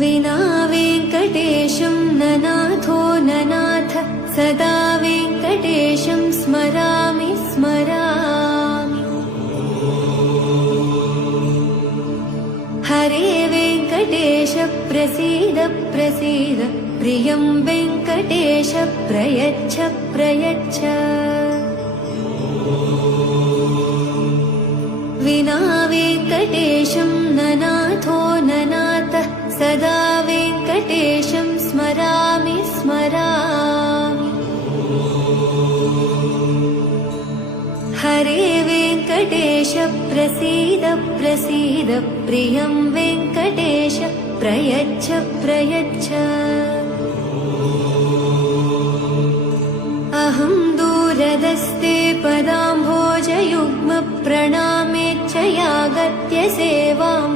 विना वेङ्कटेशं ननाथो ननाथ सदा वेङ्कटेशं स्मरामि स्मरामि। हरे वेङ्कटेश प्रसीद प्रसीद प्रियं वेङ्कटेश प्रयच्छ प्रयच्छ। विना वेङ्कटेशं ननाथो ननाथ सदा वेङ्कटेशं स्मरामि स्मरामि। हरे वेङ्कटेश प्रसीद प्रसीद प्रियं वेङ्कटेश प्रयच्छ प्रयच्छ। अहं दूरदस्ते पदाम्भोजयुग्म प्रणामेच्छ यागत्य सेवां